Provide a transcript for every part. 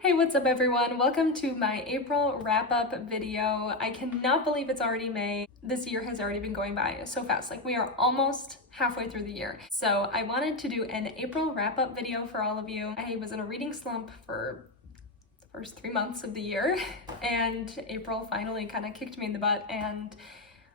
Hey, what's up everyone? Welcome to my April wrap-up video. I cannot believe it's already May. This year has already been going by so fast. Like, we are almost halfway through the year. So I wanted to do an April wrap-up video for all of you. I was in a reading slump for the first 3 months of the year, and April finally kind of kicked me in the butt and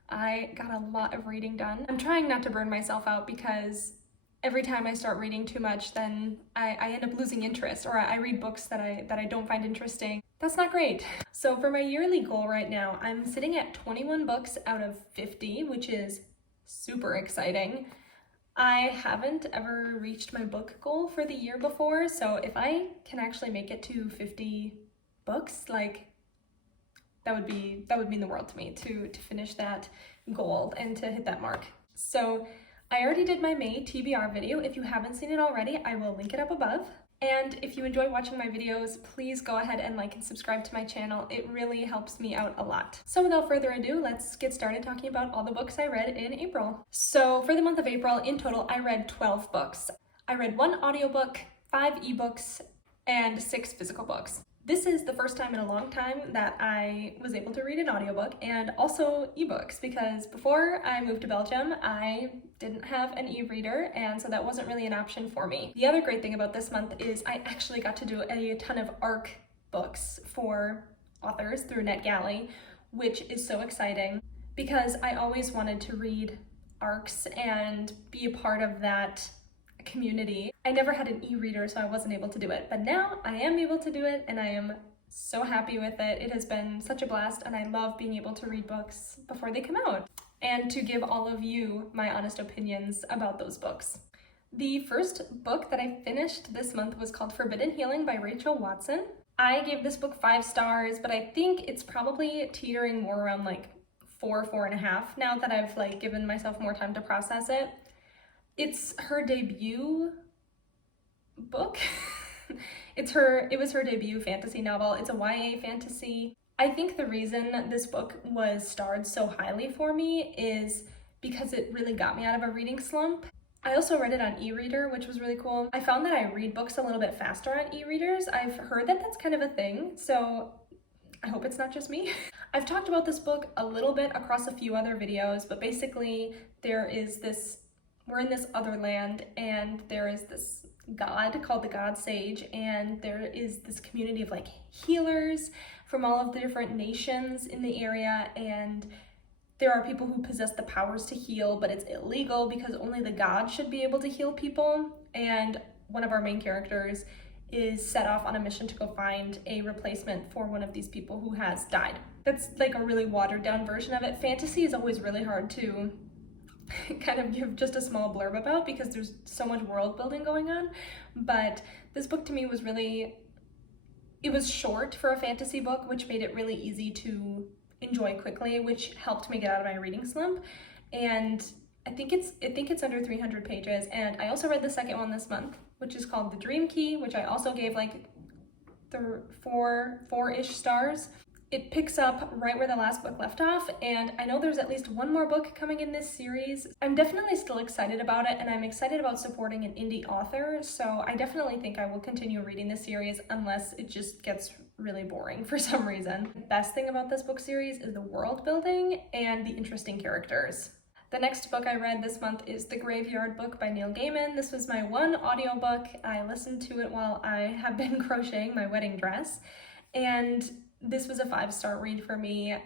I got a lot of reading done. I'm trying not to burn myself out because every time I start reading too much, then I end up losing interest, or I read books that I don't find interesting. That's not great. So for my yearly goal right now, I'm sitting at 21 books out of 50, which is super exciting. I haven't ever reached my book goal for the year before, so if I can actually make it to 50 books, like, that would mean the world to me to finish that goal and to hit that mark. So I already did my May TBR video. If you haven't seen it already, I will link it up above. And if you enjoy watching my videos, please go ahead and like and subscribe to my channel. It really helps me out a lot. So without further ado, let's get started talking about all the books I read in April. So for the month of April, in total, I read 12 books. I read 1 audiobook, 5 ebooks, and 6 physical books. This is the first time in a long time that I was able to read an audiobook and also ebooks, because before I moved to Belgium, I didn't have an e-reader, and so that wasn't really an option for me. The other great thing about this month is I actually got to do a ton of ARC books for authors through NetGalley, which is so exciting because I always wanted to read ARCs and be a part of that community. I never had an e-reader, so I wasn't able to do it, but now I am able to do it and I am so happy with it. It has been such a blast, and I love being able to read books before they come out and to give all of you my honest opinions about those books. The first book that I finished this month was called Forbidden Healing by Rachel Watson. I gave this book 5 stars, but I think it's probably teetering more around like 4.5 now that I've like given myself more time to process it. It's her debut book. It was her debut fantasy novel. It's a YA fantasy. I think the reason this book was starred so highly for me is because it really got me out of a reading slump. I also read it on e-reader, which was really cool. I found that I read books a little bit faster on e-readers. I've heard that that's kind of a thing, so I hope it's not just me. I've talked about this book a little bit across a few other videos, but basically we're in this other land, and there is this god called the God Sage, and there is this community of like healers from all of the different nations in the area, and there are people who possess the powers to heal, but it's illegal because only the god should be able to heal people. And one of our main characters is set off on a mission to go find a replacement for one of these people who has died. That's like a really watered down version of it. Fantasy is always really hard to kind of give just a small blurb about because there's so much world building going on, but this book to me was it was short for a fantasy book, which made it really easy to enjoy quickly, which helped me get out of my reading slump. And I think it's under 300 pages. And I also read the second one this month, which is called The Dream Key, which I also gave like the four-ish stars. It picks up right where the last book left off, and I know there's at least one more book coming in this series. I'm definitely still excited about it, and I'm excited about supporting an indie author, so I definitely think I will continue reading this series unless it just gets really boring for some reason. The best thing about this book series is the world building and the interesting characters. The next book I read this month is The Graveyard Book by Neil Gaiman. This was my 1 audiobook. I listened to it while I have been crocheting my wedding dress, and this was a 5-star read for me,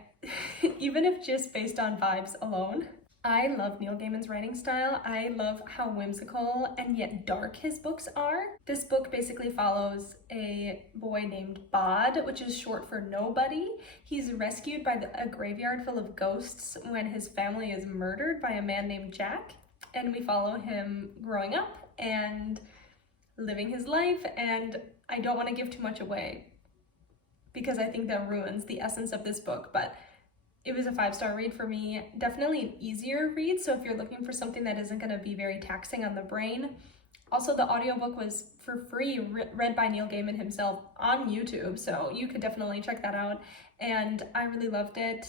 even if just based on vibes alone. I love Neil Gaiman's writing style. I love how whimsical and yet dark his books are. This book basically follows a boy named Bod, which is short for nobody. He's rescued by a graveyard full of ghosts when his family is murdered by a man named Jack, and we follow him growing up and living his life, and I don't want to give too much away because I think that ruins the essence of this book, but it was a 5-star read for me. Definitely an easier read, so if you're looking for something that isn't going to be very taxing on the brain. Also, the audiobook was for free, read by Neil Gaiman himself on YouTube, so you could definitely check that out, and I really loved it.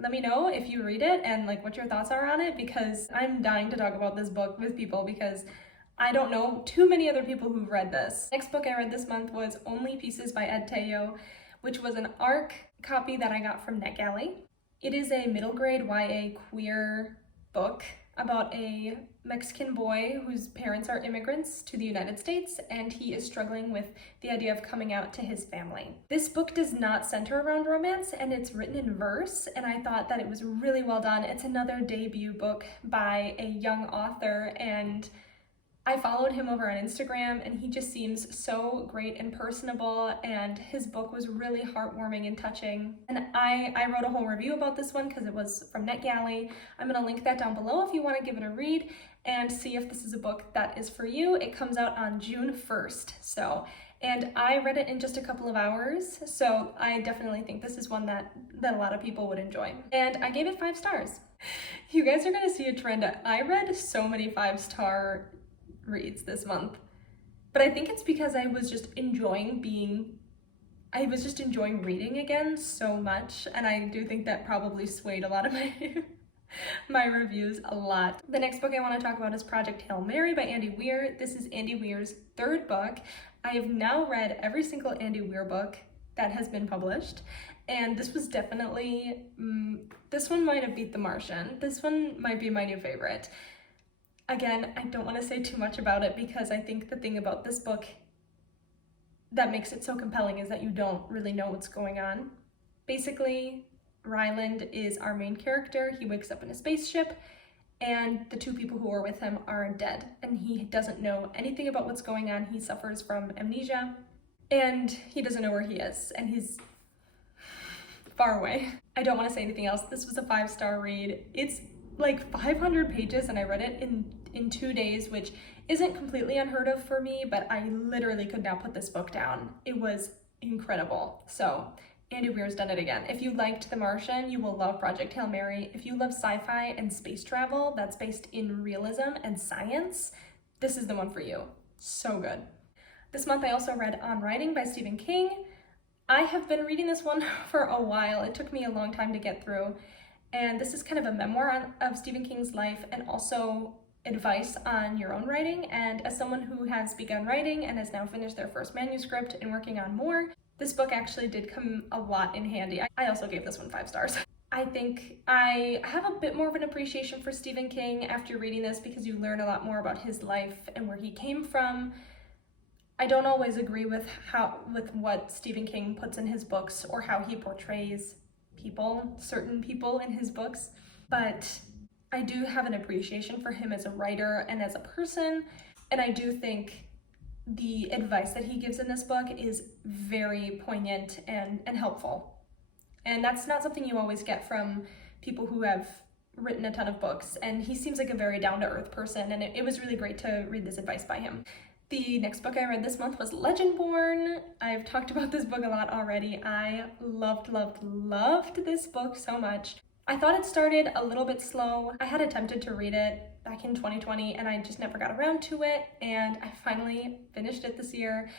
Let me know if you read it and like what your thoughts are on it, because I'm dying to talk about this book with people because I don't know too many other people who've read this. Next book I read this month was Only Pieces by Ed Teo, which was an ARC copy that I got from NetGalley. It is a middle grade YA queer book about a Mexican boy whose parents are immigrants to the United States, and he is struggling with the idea of coming out to his family. This book does not center around romance, and it's written in verse, and I thought that it was really well done. It's another debut book by a young author, and I followed him over on Instagram, and he just seems so great and personable, and his book was really heartwarming and touching. And I wrote a whole review about this one because it was from NetGalley. I'm going to link that down below if you want to give it a read and see if this is a book that is for you. It comes out on June 1st, and I read it in just a couple of hours, so I definitely think this is one that a lot of people would enjoy. And I gave it 5 stars. You guys are going to see a trend. I read so many 5-star reads this month, but I think it's because I was just enjoying reading again so much, and I do think that probably swayed a lot of my reviews a lot. The next book I want to talk about is Project Hail Mary by Andy Weir. This is Andy Weir's 3rd book. I have now read every single Andy Weir book that has been published, and this was definitely, this one might have beat The Martian. This one might be my new favorite. Again, I don't want to say too much about it because I think the thing about this book that makes it so compelling is that you don't really know what's going on. Basically, Ryland is our main character. He wakes up in a spaceship, and the 2 people who are with him are dead, and he doesn't know anything about what's going on. He suffers from amnesia, and he doesn't know where he is, and he's far away. I don't want to say anything else. This was a 5-star read. It's like 500 pages, and I read it in 2 days, which isn't completely unheard of for me, but I literally could not put this book down. It was incredible. So Andy Weir's done it again. If you liked The Martian, you will love Project Hail Mary. If you love sci-fi and space travel that's based in realism and science, this is the one for you. So good. This month I also read On Writing by Stephen King. I have been reading this one for a while. It took me a long time to get through. And this is kind of a memoir of Stephen King's life and also advice on your own writing. And as someone who has begun writing and has now finished their first manuscript and working on more, this book actually did come a lot in handy. I also gave this one 5 stars. I think I have a bit more of an appreciation for Stephen King after reading this because you learn a lot more about his life and where he came from. I don't always agree with what Stephen King puts in his books or how he portrays certain people in his books, but I do have an appreciation for him as a writer and as a person, and I do think the advice that he gives in this book is very poignant and helpful. And that's not something you always get from people who have written a ton of books, and he seems like a very down-to-earth person, and it was really great to read this advice by him. The next book I read this month was Legendborn. I've talked about this book a lot already. I loved this book so much. I thought it started a little bit slow. I had attempted to read it back in 2020 and I just never got around to it, and I finally finished it this year,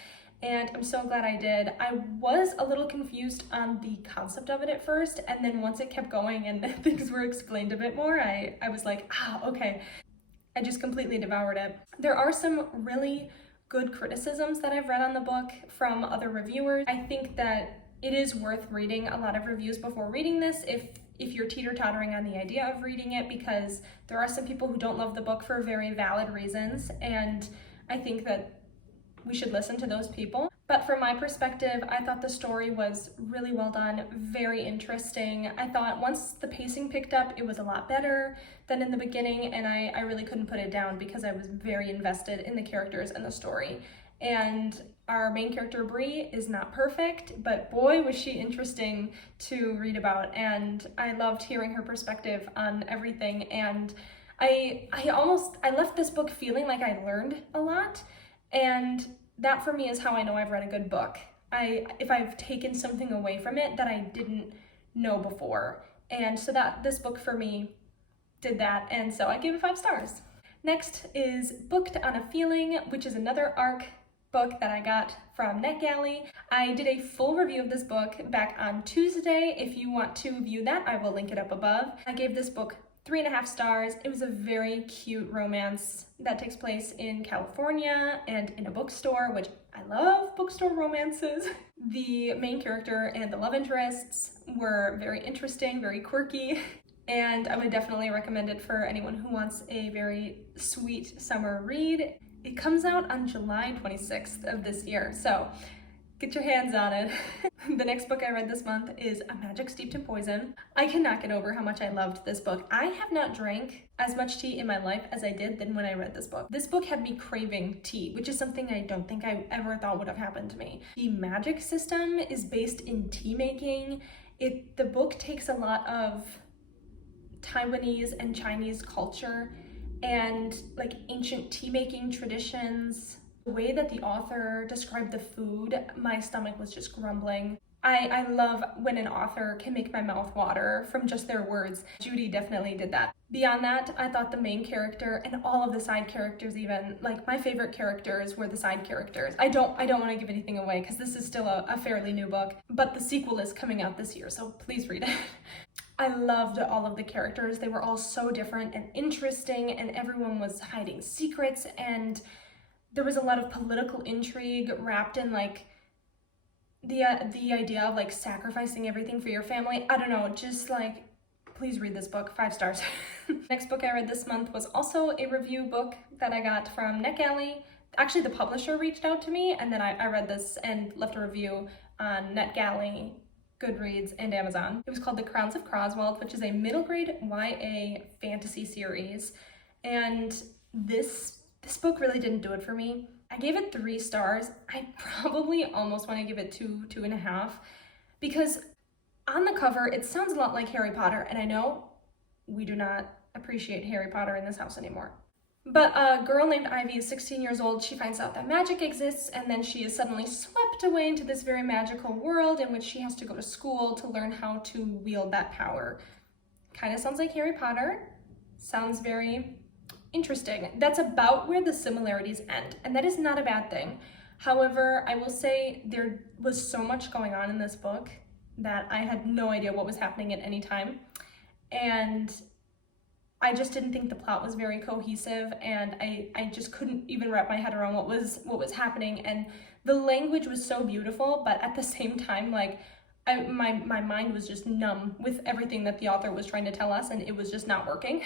and I'm so glad I did. I was a little confused on the concept of it at first, and then once it kept going and things were explained a bit more, I was like, okay. I just completely devoured it. There are some really good criticisms that I've read on the book from other reviewers. I think that it is worth reading a lot of reviews before reading this if you're teeter-tottering on the idea of reading it, because there are some people who don't love the book for very valid reasons, and I think that we should listen to those people. But from my perspective, I thought the story was really well done, very interesting. I thought once the pacing picked up, it was a lot better than in the beginning, and I really couldn't put it down because I was very invested in the characters and the story. And our main character, Bree, is not perfect, but boy, was she interesting to read about, and I loved hearing her perspective on everything, and I left this book feeling like I learned a lot, and that for me is how I know I've read a good book. If I've taken something away from it that I didn't know before. And so that this book for me did that, and so I gave it 5 stars. Next is Booked on a Feeling, which is another ARC book that I got from NetGalley. I did a full review of this book back on Tuesday. If you want to view that, I will link it up above. I gave this book 3.5 stars. It was a very cute romance that takes place in California and in a bookstore, which I love bookstore romances. The main character and the love interests were very interesting, very quirky, and I would definitely recommend it for anyone who wants a very sweet summer read. It comes out on July 26th of this year, so get your hands on it. The next book I read this month is A Magic Steeped in Poison. I cannot get over how much I loved this book. I have not drank as much tea in my life as I did then when I read this book. This book had me craving tea, which is something I don't think I ever thought would have happened to me. The magic system is based in tea making. The book takes a lot of Taiwanese and Chinese culture and like ancient tea making traditions. The way that the author described the food, my stomach was just grumbling. I love when an author can make my mouth water from just their words. Judy definitely did that. Beyond that, I thought the main character and all of the side characters, even like my favorite characters were the side characters. I don't want to give anything away because this is still a fairly new book, but the sequel is coming out this year, so please read it. I loved all of the characters. They were all so different and interesting, and everyone was hiding secrets, and there was a lot of political intrigue wrapped in like the idea of like sacrificing everything for your family. I don't know, just like, please read this book, 5 stars. Next book I read this month was also a review book that I got from NetGalley. Actually, the publisher reached out to me, and then I read this and left a review on NetGalley, Goodreads, and Amazon. It was called The Crowns of Croswell, which is a middle grade YA fantasy series, and this book really didn't do it for me. I gave it 3 stars. I probably almost want to give it 2.5, because on the cover, it sounds a lot like Harry Potter, and I know we do not appreciate Harry Potter in this house anymore. But a girl named Ivy is 16 years old. She finds out that magic exists, and then she is suddenly swept away into this very magical world in which she has to go to school to learn how to wield that power. Kind of sounds like Harry Potter. Sounds very interesting. That's about where the similarities end, and that is not a bad thing. However, I will say there was so much going on in this book that I had no idea what was happening at any time, and I just didn't think the plot was very cohesive, and I just couldn't even wrap my head around what was happening. And the language was so beautiful, but at the same time, like my mind was just numb with everything that the author was trying to tell us, and it was just not working.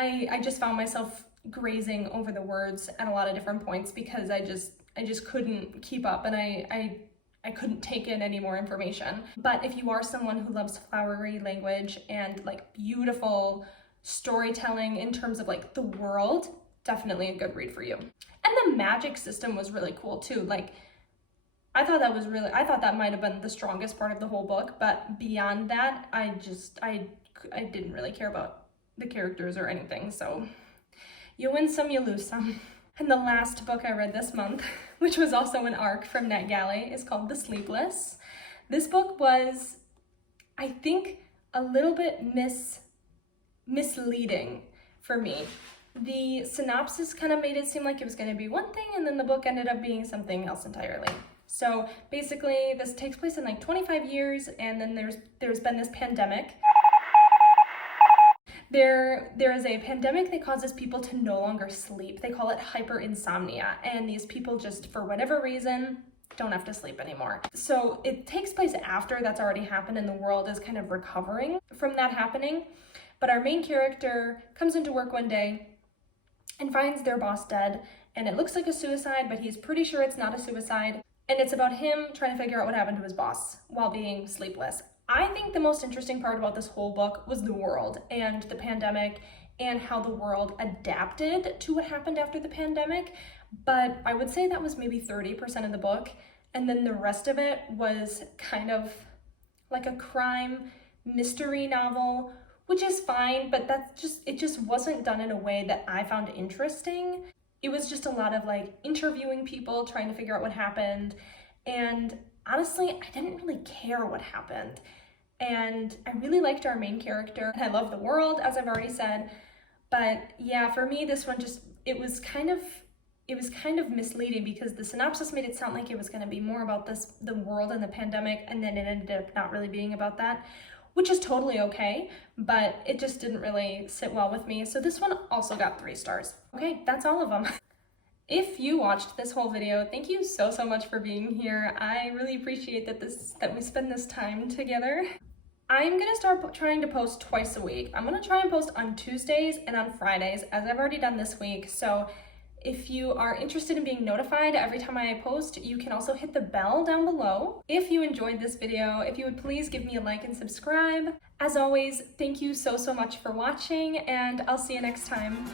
I just found myself grazing over the words at a lot of different points because I just couldn't keep up, and I couldn't take in any more information. But if you are someone who loves flowery language and like beautiful storytelling in terms of like the world, definitely a good read for you. And the magic system was really cool too. Like I thought that might have been the strongest part of the whole book, but beyond that, I didn't really care about the characters or anything. So you win some, you lose some. And the last book I read this month, which was also an ARC from NetGalley, is called The Sleepless. This book was, I think, a little bit misleading for me. The synopsis kind of made it seem like it was going to be one thing, and then the book ended up being something else entirely. So basically, this takes place in like 25 years, and then there's been this pandemic. There is a pandemic that causes people to no longer sleep. They call it hyperinsomnia, and these people just, for whatever reason, don't have to sleep anymore. So it takes place after that's already happened, and the world is kind of recovering from that happening. But our main character comes into work one day and finds their boss dead, and it looks like a suicide, but he's pretty sure it's not a suicide. And it's about him trying to figure out what happened to his boss while being sleepless. I think the most interesting part about this whole book was the world and the pandemic and how the world adapted to what happened after the pandemic. But I would say that was maybe 30% of the book. And then the rest of it was kind of like a crime mystery novel, which is fine, but it just wasn't done in a way that I found interesting. It was just a lot of like interviewing people, trying to figure out what happened. And honestly, I didn't really care what happened. And I really liked our main character, and I love the world, as I've already said. But yeah, for me, this one it was kind of misleading because the synopsis made it sound like it was going to be more about the world and the pandemic, and then it ended up not really being about that, which is totally okay, but it just didn't really sit well with me. So this one also got 3 stars. Okay, that's all of them. If you watched this whole video, thank you so much for being here. I really appreciate that we spend this time together. I'm gonna start trying to post twice a week. I'm gonna try and post on Tuesdays and on Fridays, as I've already done this week. So if you are interested in being notified every time I post, you can also hit the bell down below. If you enjoyed this video, if you would please give me a like and subscribe. As always, thank you so much for watching, and I'll see you next time.